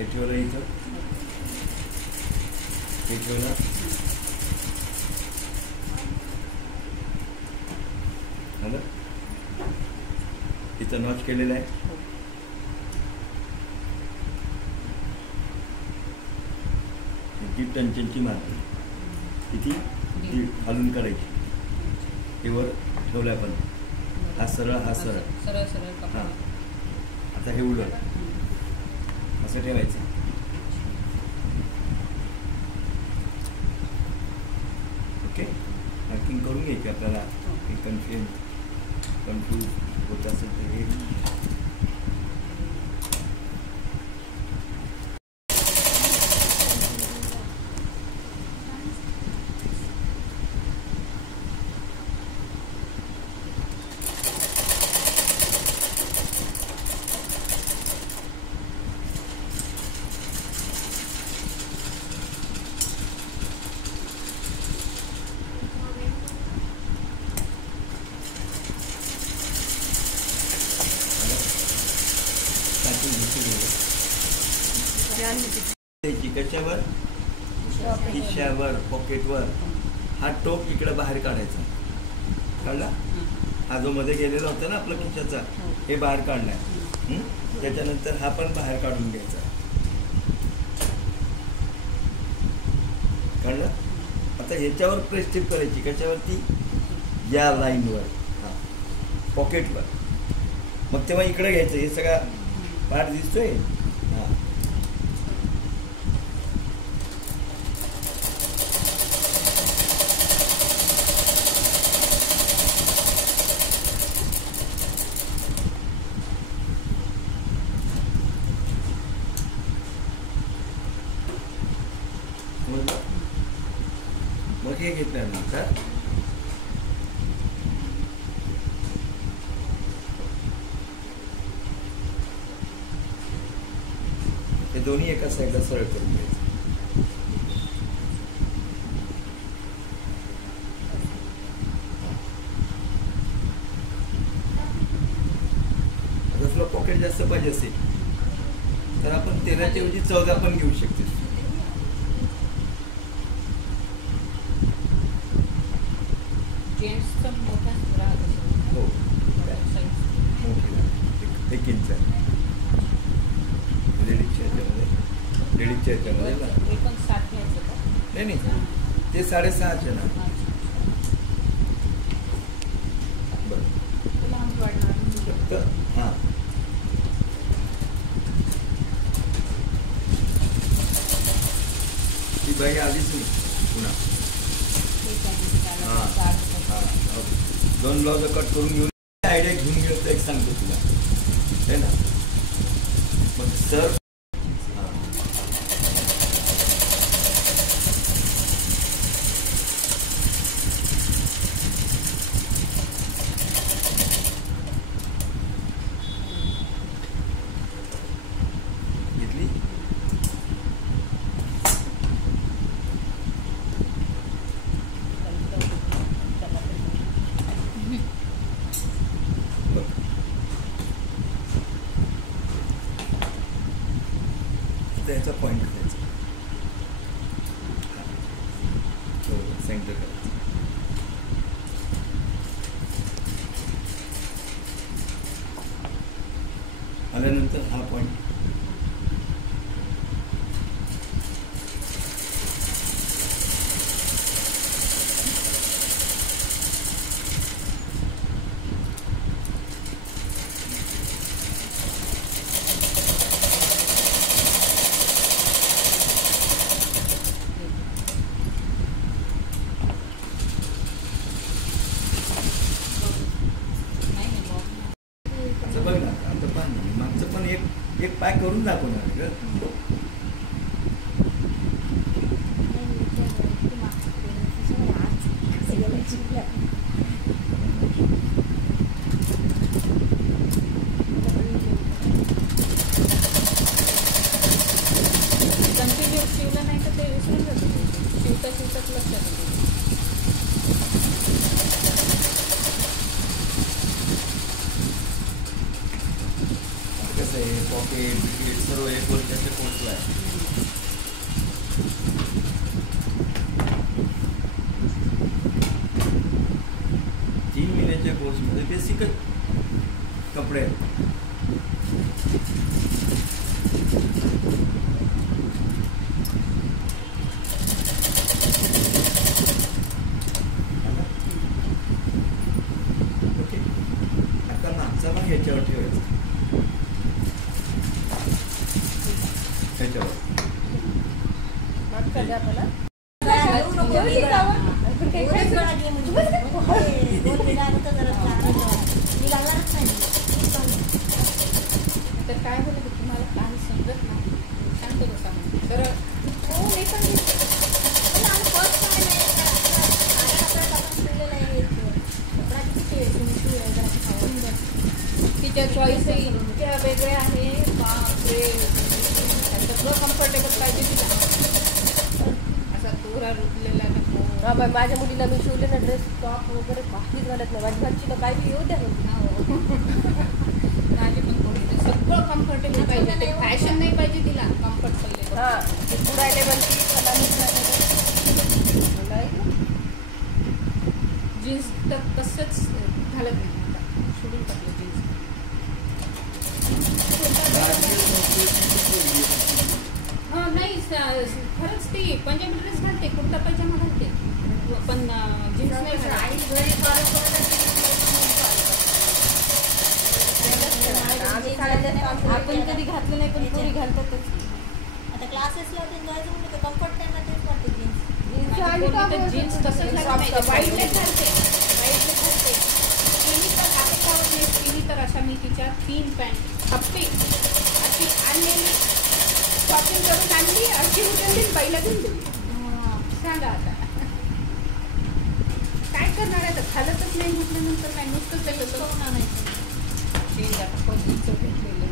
हे ठेवलं इथं, हे ठेवलं, झालं. इथं नॉच केलेलं आहे. डीप टेन्शनची मारली किती डीप खालून करायची. हे वर ठेवलं आपण, हा सरळ, हा सरळ सरळ सरळ. हां. आता हे उलट असं ठेवायचं. ओके, मार्किंग करून घ्यायची आपल्याला. कन्फ्यूज होत असेल तर हे कशावर, खिशावर, पॉकेटवर. हा टोक इकडे बाहेर काढायचा. काढला. हा जो मध्ये गेलेला होता ना आपला खिशाचा, हे बाहेर काढलाय. त्याच्यानंतर हा पण बाहेर काढून घ्यायचा. काढला. आता ह्याच्यावर प्रेस टिप करायची. कशावरती, या लाईनवर, हा पॉकेटवर. मग तेव्हा इकडे घ्यायचं. हे सगळा पार्ट दिसतोय. हा मग हे घेतल्यानंतर हे दोन्ही एका साईडला सरळ करून घ्यायचं. जर तुला पॉकेट जास्त पाहिजे असेल तर आपण 13च्या ऐवजी 14 पण घेऊ शकते. हो, 1 इंच आहे. लेडीजच्या ह्याच्यामध्ये नाही, ते 6.5चे ना. बरं, फक्त हां ती बाई आलीच नाही पुन्हा. हां हां, 2 ब्लाउज कट करून घेऊन आयडिया घेऊन गेलो तर एक सांगतो तुला, है ना. मग सर घेतली. त्याचा पॉईंट करायचा, सेंटर करायचं. आल्यानंतर हा पॉईंट बघ ना. आता पाणी मागचं पण एक पॅक करून दाखवणार ग. कंटिन्यू शिवलं नाही तर ते विसरून जातं. शिवताच लक्षात येतं. कसं आहे, पॉकेट बिकेट सर्व 1 वर्षाचे कोर्सला आहे. कपडे आहेत. ओके, आता मागचा भाग याच्यावर ठेवायचा. त्याच्यावर तर काय बोलत होती, तुम्हाला काही समजत नाही, शांत बसा म्हणून. तर हो मी पण तिच्या चॉईसही इतक्या वेगळ्या आहे, बापरे. सगळं कम्फर्टेबल पाहिजे तिला, असा तोरा रुतलेला नको. हा बाई, माझ्या मुलीला मी शिवले ना ड्रेस टॉप वगैरे काहीच घालत नाही. माझी भाचीला काय बी येऊ द्या माझी पण थोडी सगळं कम्फर्टेबल पाहिजे, ते फॅशन नाही पाहिजे तिला, कम्फर्टेबल. हा ते पुरायले बनते जीन्स तर तसंच घालत नाही आता, सोडून टाकलं जीन्स. हां नाही खरंच ती पंजाबी ड्रेस घालते, कुर्ता पायजामा घालते, पण जीन्स नाही आपण कधी घातलं नाही, पण पोरी घालतातच. आता क्लासेसला जायचं म्हणजे कम्फर्ट त्यांना तेच वाटतं जीन्स तसंच वाईटले घालते, वाईटले घालते. तिने तर हातावर नाही, तिने तर अशा मी तिच्या 3 पॅन्ट हप्पी अशी आणलेली, शॉपिंग करून आणली, अशी उचलली, पहिला घेऊन दिली. सांगा आता काय करणार आहे, तर घालतच नाही म्हटल्यानंतर काय नुसतंच आणायचं. चेंज आता पद्धतीचं घेतलेलं